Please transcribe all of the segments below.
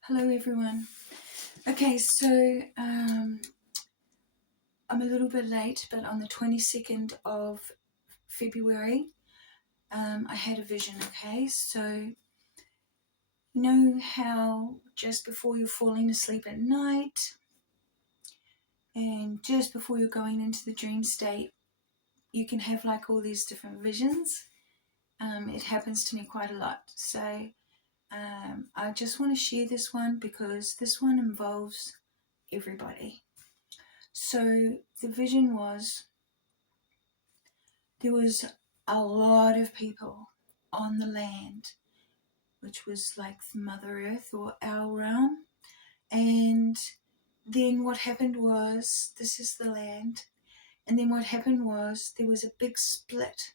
Hello everyone. Okay, so I'm a little bit late, but on the 22nd of February, I had a vision. Okay, so you know how just before you're falling asleep at night and just before you're going into the dream state, you can have like all these different visions. It happens to me quite a lot. So I just want to share this one because this one involves everybody. So the vision was there was a lot of people on the land, which was like Mother Earth or our realm. And then what happened was, this is the land. And then what happened was there was a big split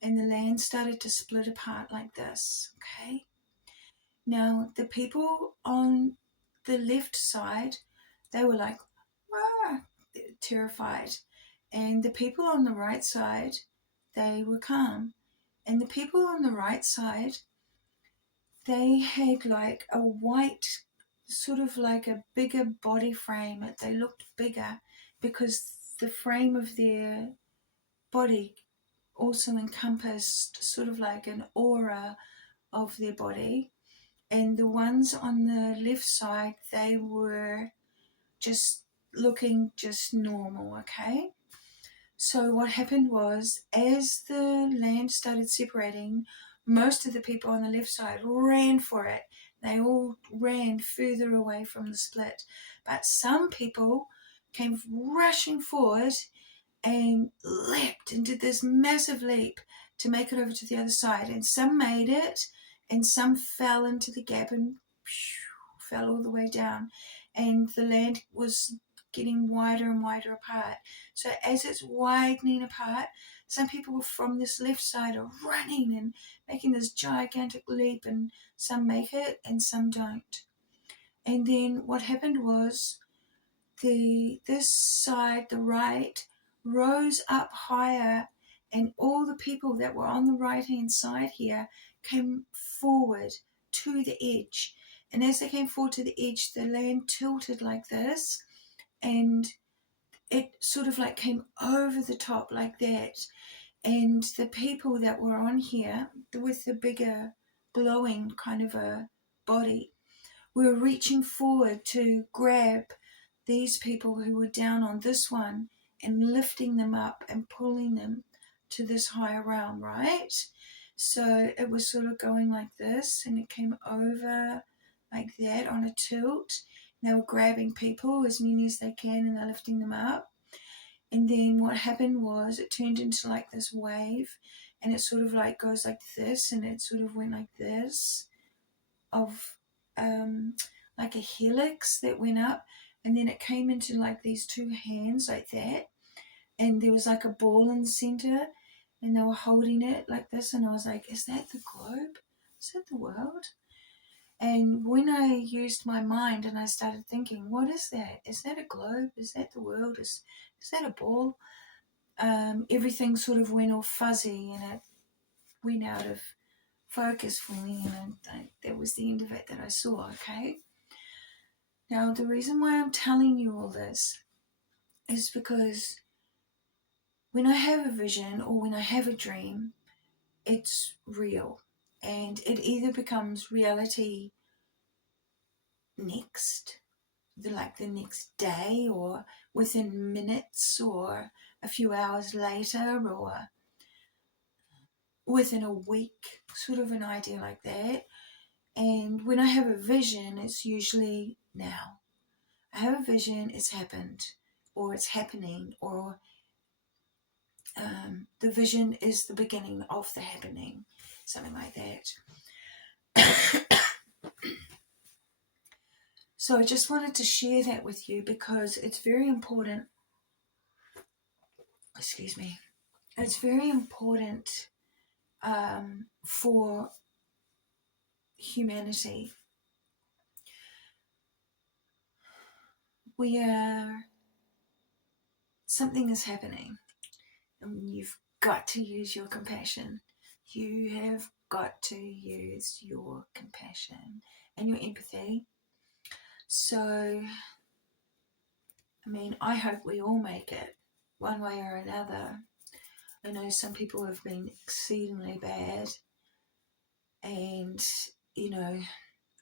and the land started to split apart like this. Okay. Now the people on the left side, they were like, ah, terrified. And the people on the right side, they were calm. And the people on the right side, they had like a white, sort of like a bigger body frame. They looked bigger because the frame of their body also encompassed sort of like an aura of their body. And the ones on the left side, they were just looking just normal, okay? So what happened was, as the land started separating, most of the people on the left side ran for it. They all ran further away from the split. But some people came rushing forward and leapt and did this massive leap to make it over to the other side. And some made it, and some fell into the gap and fell all the way down. And the land was getting wider and wider apart. So as it's widening apart, some people from this left side are running and making this gigantic leap, and some make it and some don't. And then what happened was this side, the right, rose up higher, and all the people that were on the right hand side here came forward to the edge. And as they came forward to the edge, the land tilted like this, and it sort of like came over the top like that. And the people that were on here with the bigger glowing kind of a body were reaching forward to grab these people who were down on this one and lifting them up and pulling them to this higher realm, right? So it was sort of going like this, and it came over like that on a tilt. They were grabbing people, as many as they can, and they're lifting them up. And then what happened was it turned into like this wave, and it sort of like goes like this, and it sort of went like this, of like a helix that went up, and then it came into like these two hands like that, and there was like a ball in the center, and they were holding it like this, and I was like, is that the globe? Is that the world? And when I used my mind and I started thinking, what is that? Is that a globe? Is that the world? Is that a ball? Everything sort of went all fuzzy, and it went out of focus for me, and that was the end of it that I saw, okay? Now, the reason why I'm telling you all this is because when I have a vision or when I have a dream, it's real, and it either becomes reality like the next day, or within minutes, or a few hours later, or within a week, sort of an idea like that. And when I have a vision, it's usually now. I have a vision, it's happened, or it's happening, or the vision is the beginning of the happening, something like that. So I just wanted to share that with you because it's very important. Excuse me. It's very important for humanity. Something is happening, and you've got to use your compassion. You have got to use your compassion and your empathy. So, I mean, I hope we all make it one way or another. I know some people have been exceedingly bad and,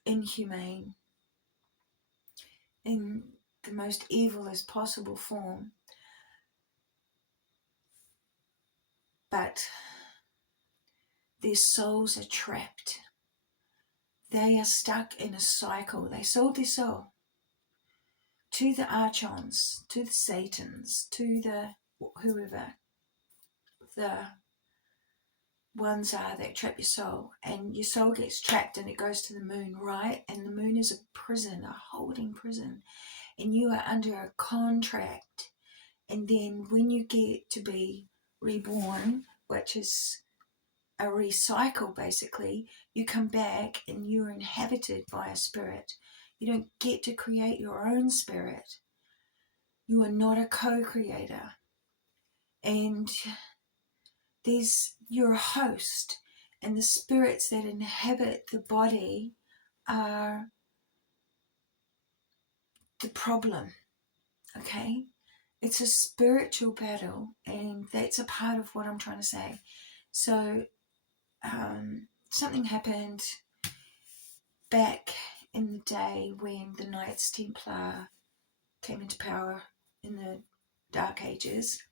inhumane in the most evilest possible form. But their souls are trapped. They are stuck in a cycle. They sold their soul to the archons, to the satans, to the whoever the ones are that trap your soul. And your soul gets trapped and it goes to the moon, right? And the moon is a prison, a holding prison. And you are under a contract. And then when you get to be reborn, which is a recycle basically, you come back and you're inhabited by a spirit. You don't get to create your own spirit. You are not a co-creator. And you're a host, and the spirits that inhabit the body are the problem. Okay? It's a spiritual battle, and that's a part of what I'm trying to say. So something happened back in the day when the Knights Templar came into power in the Dark Ages.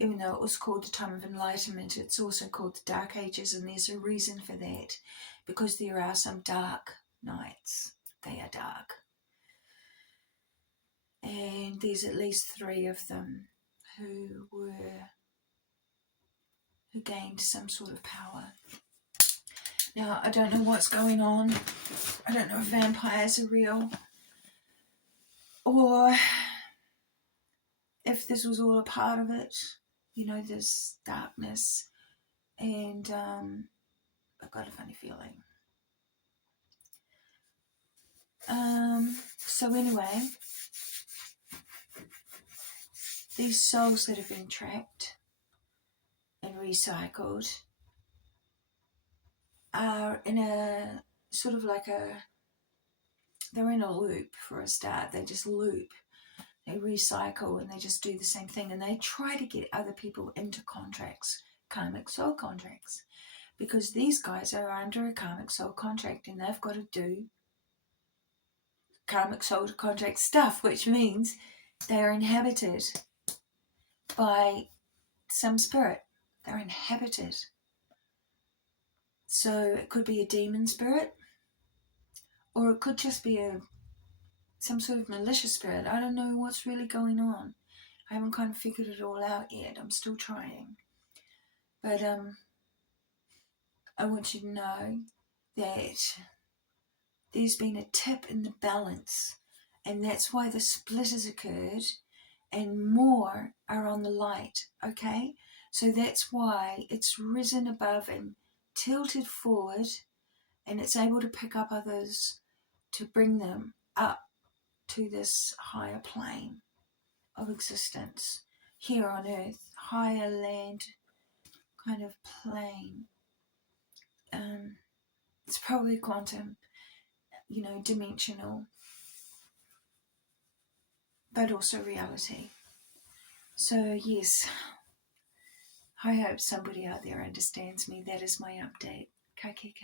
Even though it was called the Time of Enlightenment, it's also called the Dark Ages, and there's a reason for that, because there are some dark knights. They are dark. And there's at least 3 of them who gained some sort of power. Now, I don't know what's going on. I don't know if vampires are real, or if this was all a part of it. This darkness. And I've got a funny feeling. So anyway, these souls that have been trapped and recycled are in a sort of like they're in a loop for a start. They just loop, they recycle, and they just do the same thing. And they try to get other people into contracts, karmic soul contracts, because these guys are under a karmic soul contract and they've got to do karmic soul contract stuff, which means they are inhabited by some spirit. They're inhabited. So it could be a demon spirit, or it could just be some sort of malicious spirit. I don't know what's really going on. I haven't kind of figured it all out yet. I'm still trying. But I want you to know that there's been a tip in the balance, and that's why the split has occurred, and more are on the light, okay? So that's why it's risen above and tilted forward, and it's able to pick up others to bring them up to this higher plane of existence here on earth, higher land kind of plane. It's probably quantum, dimensional, but also reality. So yes, I hope somebody out there understands me. That is my update. Ka kite.